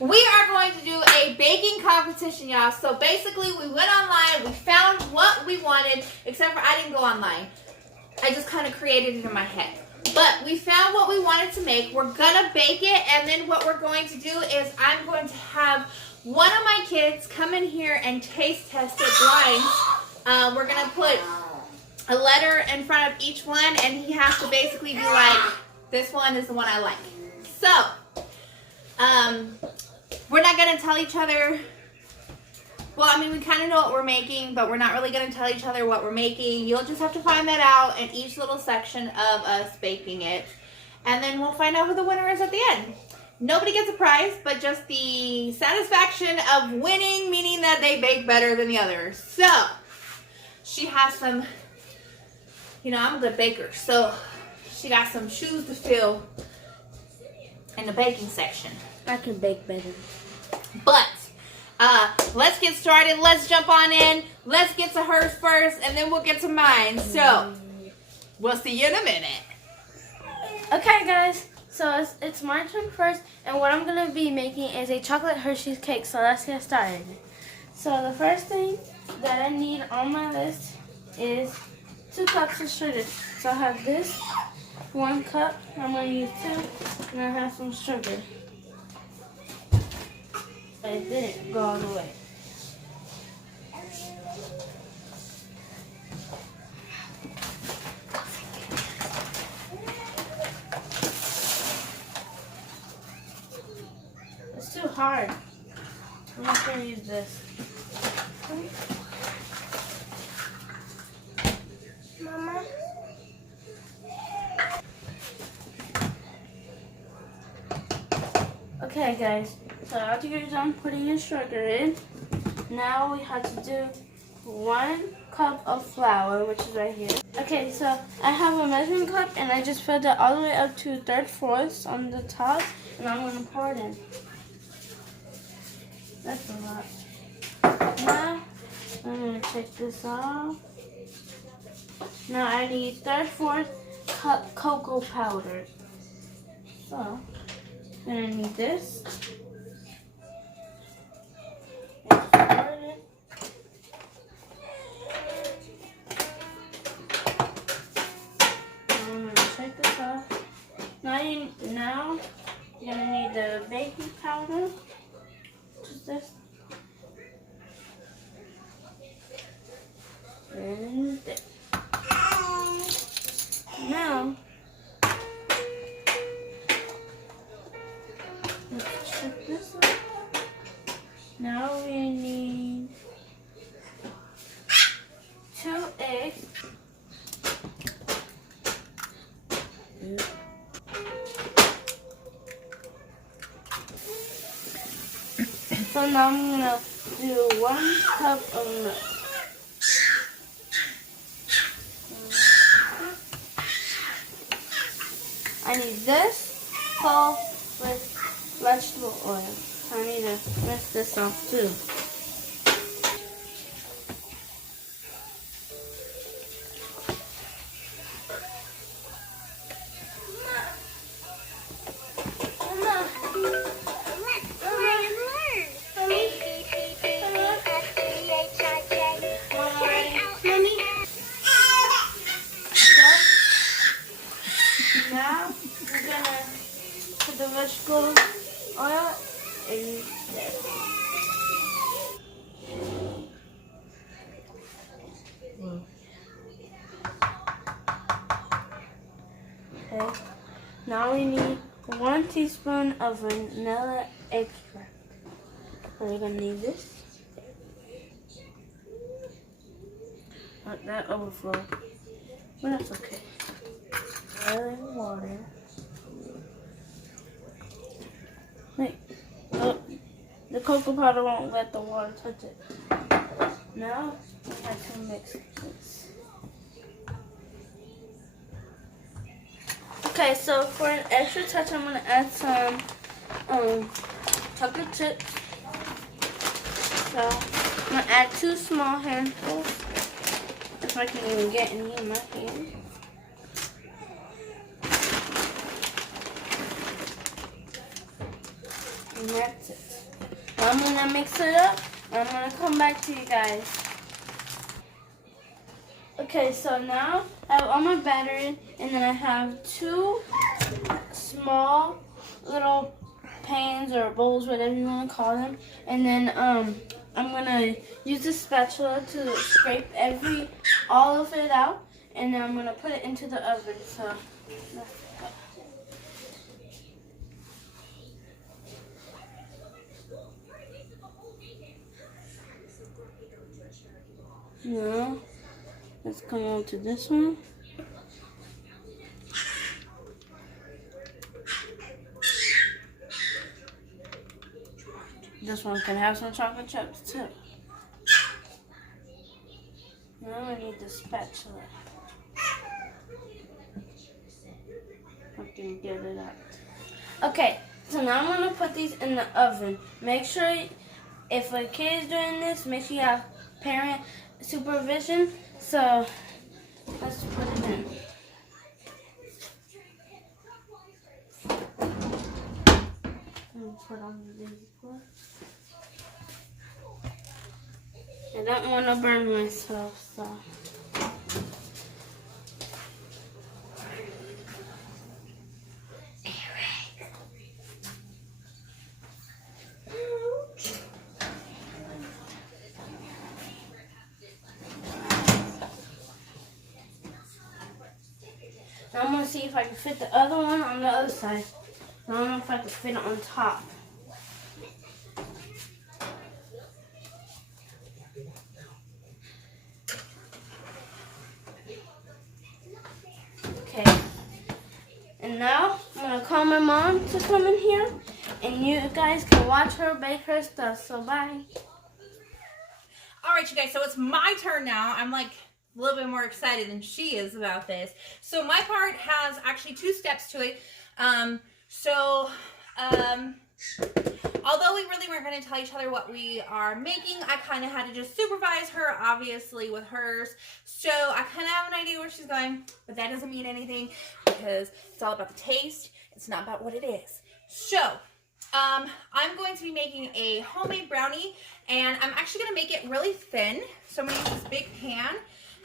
We are going to do a baking competition, y'all. So basically, we went online, we found what we wanted, except for I didn't go online. I just kind of created it in my head. But we found what we wanted to make. We're gonna bake it, and then what we're going to do is I'm going to have one of my kids come in here and taste test it blind. We're gonna put a letter in front of each one, and he has to basically be like, this one is the one I like. So, we're not gonna tell each other. Well, I mean, we kind of know what we're making, but we're not really going to tell each other what we're making. You'll just have to find that out in each little section of us baking it. And then we'll find out who the winner is at the end. Nobody gets a prize, but just the satisfaction of winning, meaning that they bake better than the others. So, she has some, you know, I'm a good baker, so she got some shoes to fill in the baking section. I can bake better. But, let's get started. Let's jump on in. Let's get to hers first, and then we'll get to mine. So, we'll see you in a minute. Okay, guys. So it's my turn first, and what I'm gonna be making is a chocolate Hershey's cake. So let's get started. So the first thing that I need on my list is 2 cups of sugar. So I have this 1 cup. I'm gonna use 2, and I have some sugar. It didn't go all the way. It's too hard. I'm not going to use this. Mama? Okay, guys. So after you're done putting your sugar in, now we have to do 1 cup of flour, which is right here. Okay, so I have a measuring cup, and I just filled it all the way up to 3/4 on the top, and I'm going to pour it in. That's a lot. Now, I'm going to take this off. Now I need 3/4 cup cocoa powder. So, I'm going to need this. Now you're gonna need the baking powder, which is this, and this. Now let's check this out. Now we need 2 eggs. So now I'm gonna do 1 cup of milk. I need this bowl with vegetable oil. I need to mix this off too. Now we're gonna put the vegetable oil in there. Okay. Now we need 1 teaspoon of vanilla extract. We're gonna need this. Let that overflow. But that's okay. Boiling water. Wait. Oh, the cocoa powder won't let the water touch it. Now we have to mix this. Okay, so for an extra touch, I'm gonna add some chocolate chips. So I'm gonna add 2 small handfuls. If I can even get any in my hand. And that's it. I'm gonna mix it up and I'm gonna come back to you guys. Okay, so now I have all my batter in, and then I have 2 small little pans or bowls, whatever you want to call them. And then I'm gonna use the spatula to scrape all of it out, and then I'm gonna put it into the oven. So now let's come on to this one. This one can have some chocolate chips too. Now I need the spatula. I can get it out. Okay, so now I'm gonna put these in the oven. Make sure if a kid is doing this, make sure you have parent supervision. So let's put it in. Put on the baby floor. I don't want to burn myself, so. Now I'm going to see if I can fit the other one on the other side. I don't know if I can fit it on top. Okay. And now I'm going to call my mom to come in here. And you guys can watch her bake her stuff. So bye. All right, you guys, so it's my turn now. I'm like a little bit more excited than she is about this. So my part has actually 2 steps to it. Although we really weren't going to tell each other what we are making, I kind of had to just supervise her, obviously, with hers. So I kind of have an idea where she's going, but that doesn't mean anything because it's all about the taste. It's not about what it is. So I'm going to be making a homemade brownie, and I'm actually going to make it really thin. So I'm going to use this big pan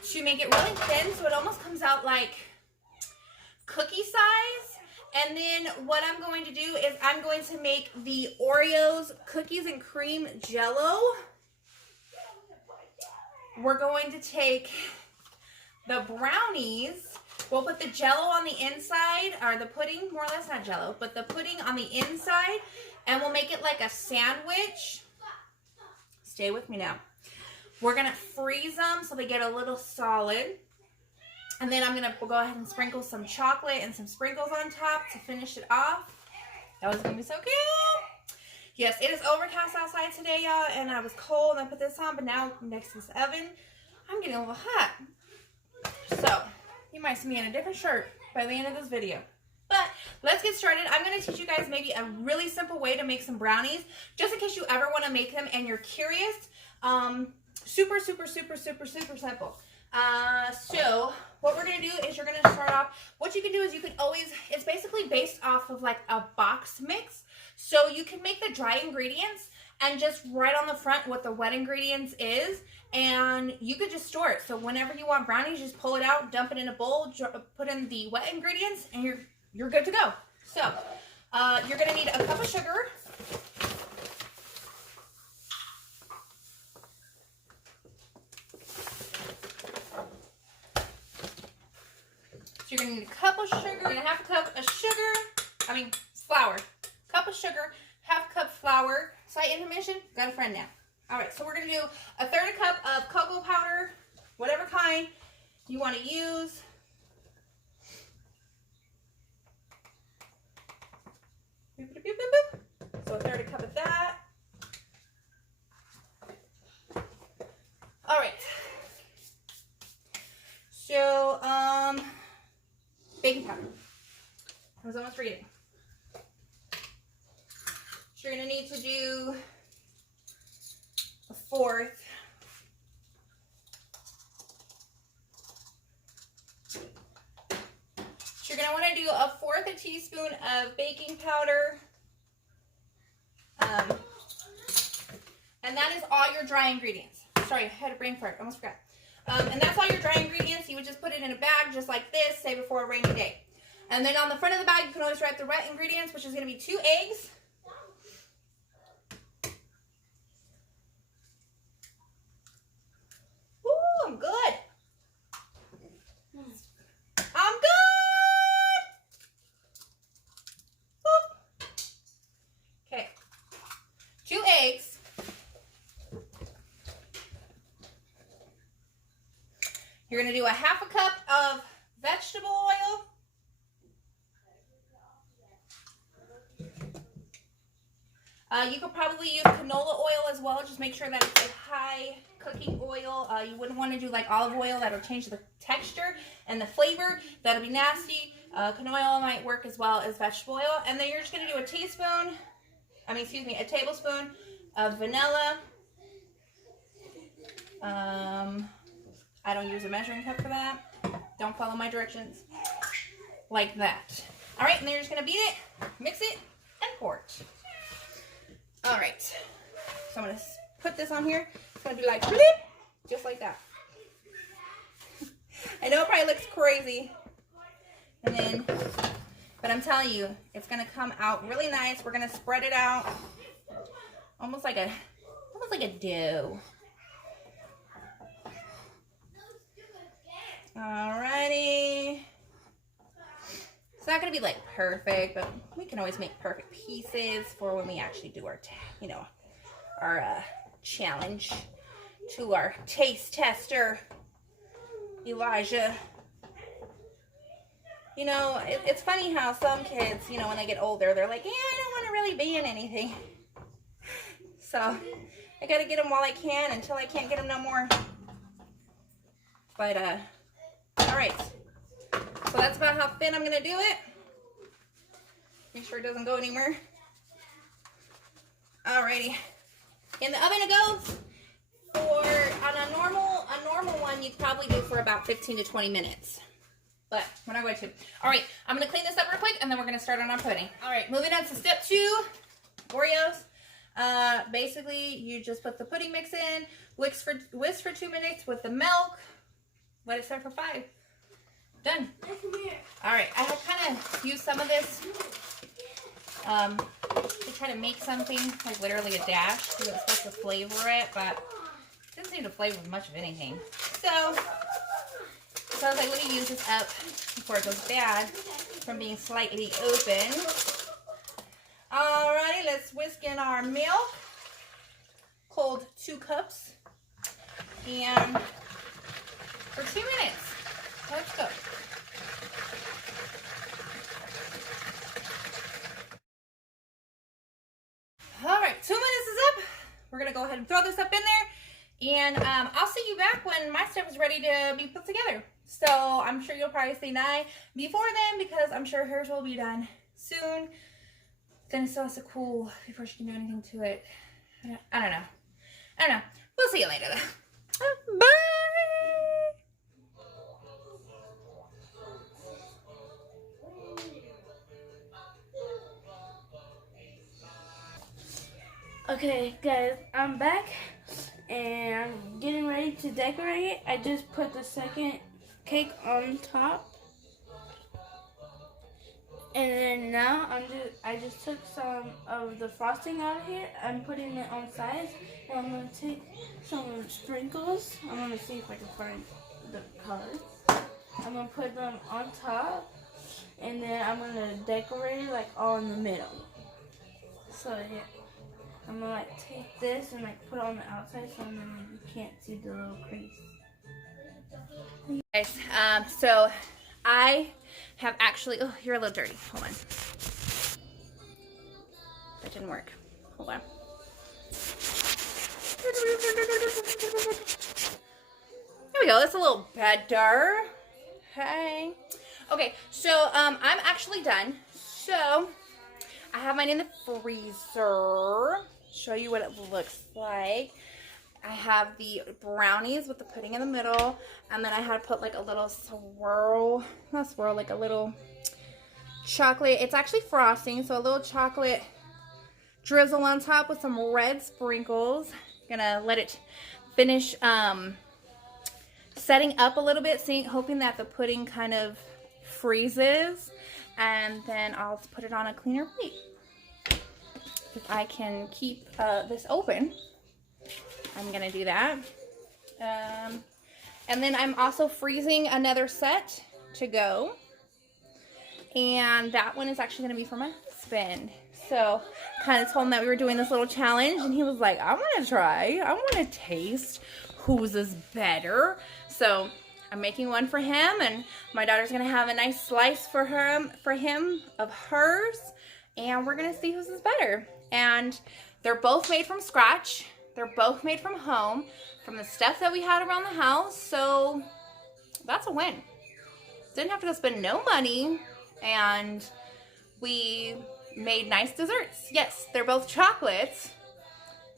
to make it really thin so it almost comes out like cookie size. And then what I'm going to do is I'm going to make the Oreos cookies and cream jello. We're going to take the brownies. We'll put the jello on the inside, or the pudding, more or less, not jello, but the pudding on the inside, and we'll make it like a sandwich. Stay with me now. We're going to freeze them so they get a little solid. And then I'm going to go ahead and sprinkle some chocolate and some sprinkles on top to finish it off. That was going to be so cute. Yes, it is overcast outside today, y'all, and I was cold and I put this on, but now next to this oven, I'm getting a little hot. So, you might see me in a different shirt by the end of this video. But let's get started. I'm going to teach you guys maybe a really simple way to make some brownies, just in case you ever want to make them and you're curious. Super simple. So what we're going to do is you're going to start off, what you can do is you can always, it's basically based off of like a box mix. So you can make the dry ingredients and just write on the front what the wet ingredients is, and you could just store it. So whenever you want brownies, just pull it out, dump it in a bowl, put in the wet ingredients, and you're good to go. So you're going to need a cup of sugar. So you're going to need a cup of sugar, and a half a cup of flour. Cup of sugar, half cup flour. Slight intermission, got a friend now. All right, so we're going to do a third cup of cocoa powder, whatever kind you want to use. So a third cup of that. All right. So, baking powder. I was almost forgetting. So you're going to need to do a fourth. So you're going to want to do a fourth a teaspoon of baking powder. And that is all your dry ingredients. Sorry, I had a brain fart. I almost forgot. And that's all your dry ingredients. You would just put it in a bag just like this, save it for a rainy day. And then on the front of the bag, you can always write the wet ingredients, which is going to be 2 eggs. Ooh, I'm good. I'm good. Boop. Okay. 2 eggs. You're going to do a 1/2 cup of vegetable oil. You could probably use canola oil as well. Just make sure that it's a high cooking oil. You wouldn't want to do like olive oil. That'll change the texture and the flavor. That'll be nasty. Canola oil might work as well as vegetable oil. And then you're just going to do a tablespoon of vanilla. I don't use a measuring cup for that. Don't follow my directions. Like that. All right, and then you're just going to beat it, mix it, and pour it. All right, so I'm going to put this on here. It's going to be like, blip, just like that. I know it probably looks crazy. And then, but I'm telling you, it's going to come out really nice. We're going to spread it out almost like a dough. Alrighty. It's not going to be like perfect, but we can always make perfect pieces for when we actually do our, our challenge to our taste tester, Elijah. You know, it's funny how some kids, when they get older, they're like, yeah, I don't want to really be in anything. So, I got to get them while I can until I can't get them no more. But, alright. So that's about how thin I'm going to do it. Make sure it doesn't go anywhere. Alrighty. In the oven it goes. On a normal one, you'd probably do for about 15 to 20 minutes. But we're not going to. Alright, I'm going to clean this up real quick and then we're going to start on our pudding. Alright, moving on to step 2, Oreos. Basically, you just put the pudding mix in, whisk for 2 minutes with the milk. Let it set for 5. Done. Alright, I have kind of used some of this to try to make something, like literally a dash, because it's supposed to flavor it, but it doesn't seem to flavor much of anything. So I was like, let me use this up before it goes bad from being slightly open. Alrighty, let's whisk in our milk. Cold 2 cups. And for 2 minutes. Let's go. Alright, 2 minutes is up. We're going to go ahead and throw this up in there. And I'll see you back when my stuff is ready to be put together. So I'm sure you'll probably say Nye before then, because I'm sure hers will be done soon. Then it still has to cool before she can do anything to it. I don't know. We'll see you later though. Bye! Okay, guys, I'm back and I'm getting ready to decorate it. I just put the second cake on top. And then now I just took some of the frosting out of here. I'm putting it on sides. And I'm going to take some sprinkles. I'm going to see if I can find the colors. I'm going to put them on top. And then I'm going to decorate it like all in the middle. So yeah. I'm going to like take this and like put it on the outside so then you can't see the little crease. Guys, so I have actually, oh, you're a little dirty. Hold on. That didn't work. Hold on. There we go. That's a little better. Hey. Okay, so I'm actually done. So I have mine in the freezer. Show you what it looks like. I have the brownies with the pudding in the middle, and then I had to put like a little swirl, not swirl, like a little chocolate. It's actually frosting, so a little chocolate drizzle on top with some red sprinkles. Gonna let it finish setting up a little bit, hoping that the pudding kind of freezes, and then I'll put it on a cleaner plate. If I can keep this open, I'm gonna do that. And then I'm also freezing another set to go, and that one is actually gonna be for my husband. So kind of told him that we were doing this little challenge, and he was like, I want to try, I want to taste whose is better. So I'm making one for him, and my daughter's gonna have a nice slice for him of hers, and we're gonna see whose is better. And they're both made from scratch. They're both made from home, from the stuff that we had around the house. So that's a win. Didn't have to go spend no money, and we made nice desserts. Yes, they're both chocolates,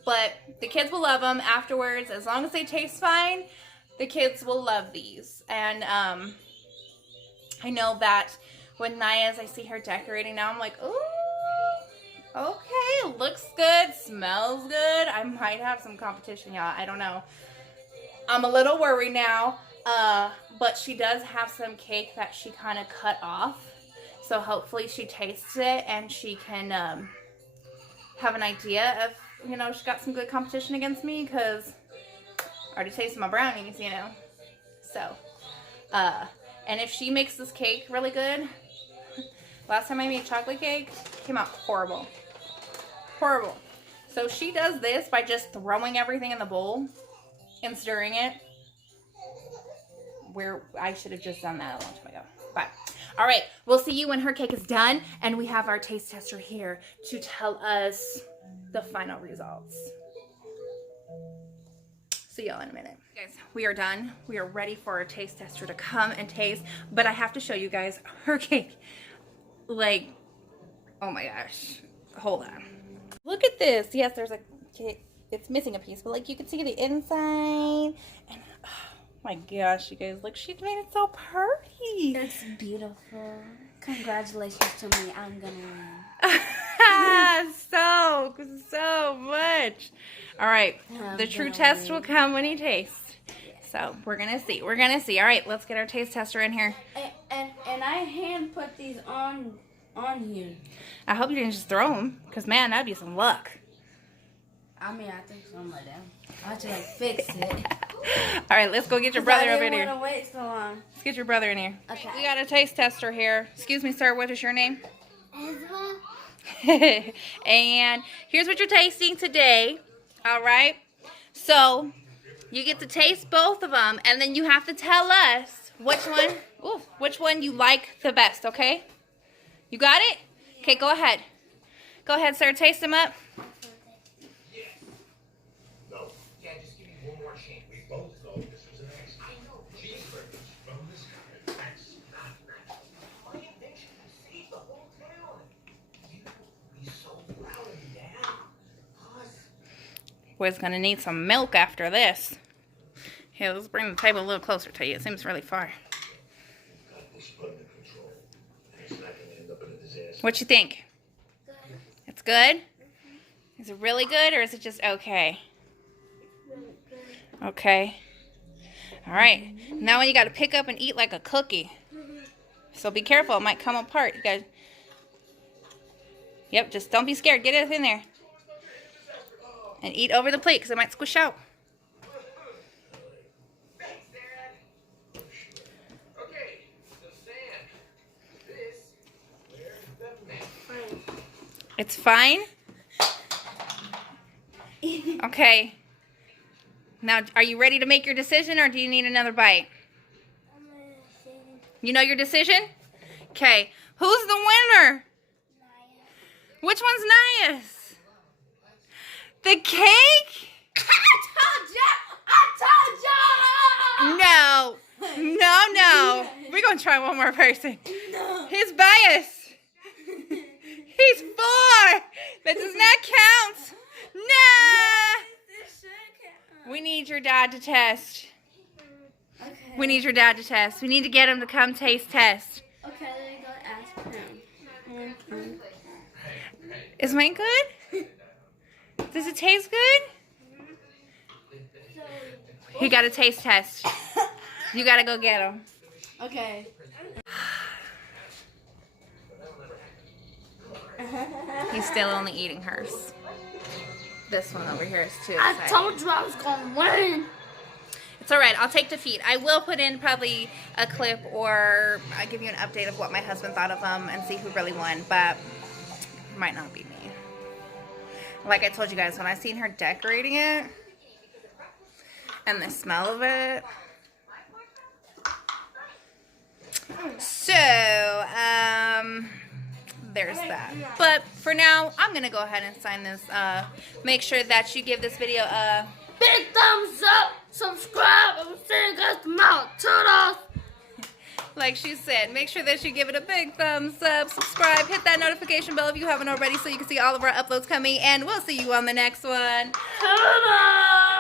but the kids will love them afterwards. As long as they taste fine, the kids will love these. And I know that with Naya's, I see her decorating now. I'm like, ooh, okay, looks good, smells good. I might have some competition, y'all. I don't know. I'm a little worried now, but she does have some cake that she kind of cut off. So hopefully she tastes it and she can have an idea of, you know, she got some good competition against me, because I already tasted my brownies, you know. So, and if she makes this cake really good, last time I made chocolate cake, it came out horrible. Horrible. So she does this by just throwing everything in the bowl and stirring it, where I should have just done that a long time ago. But all right, we'll see you when her cake is done, and we have our taste tester here to tell us the final results. See y'all in a minute. Guys, we are done. We are ready for our taste tester to come and taste, but I have to show you guys her cake. Like, oh my gosh. Hold on. Look at this. Yes, there's a cake. It's missing a piece, but like you can see the inside. And oh my gosh, you guys, look, she made it so pretty. It's beautiful. Congratulations to me. I'm gonna win. so much. All right, the true test will come when he tastes. So we're gonna see. We're gonna see. All right, let's get our taste tester in here. And I hand put these on here. I hope you didn't just throw them, because man, that'd be some luck. I mean, I think some of them. I have to like fix it. All right, let's go get your brother over here. I didn't want to wait so long. Let's get your brother in here. Okay. We got a taste tester here. Excuse me, sir. What is your name? Ezra. And here's what you're tasting today. All right. So you get to taste both of them, and then you have to tell us which one you like the best. Okay? You got it? Okay, go ahead. Go ahead, sir. Taste them up. No. Yeah, just give me one more chance. We both know this was an accident. I know. Cheeseburgers from the sky. That's not nice. My invention saved the whole town. You will be so proud of me, Dad. Us. Boy's gonna need some milk after this. Here, let's bring the table a little closer to you. It seems really far. Got this under control. It's not gonna end up in a disaster. What you think? It's good? Is it really good, or is it just okay? Okay. All right. Now you got to pick up and eat like a cookie. So be careful. It might come apart. You guys. Yep, just don't be scared. Get it in there. And eat over the plate, because it might squish out. Thanks, Dad. Okay, so Sam, this, where's the map? It's fine? Okay. Now, are you ready to make your decision, or do you need another bite? You know your decision? Okay. Who's the winner? Which one's Naya's? The cake? I told you! No. We're going to try one more person. No. He's biased. He's 4. That does not count. No. We need your dad to test. Okay. We need your dad to test. We need to get him to come taste test. Okay, let me go ask him. Is mine good? Does it taste good? He got a taste test. You gotta go get him. Okay. He's still only eating hers. This one over here is too I excited. told you I was gonna win. It's alright, I'll take defeat. I will put in probably a clip or I'll give you an update of what my husband thought of them and see who really won, but it might not be me. Like I told you guys, when I seen her decorating it and the smell of it. So, there's that. But for now, I'm going to go ahead and sign this. Make sure that you give this video a Big thumbs up, subscribe, and we'll see you guys tomorrow. Toodles! like she said, make sure that you give it a big thumbs up, subscribe, hit that notification bell if you haven't already so you can see all of our uploads coming, and we'll see you on the next one. Toodles!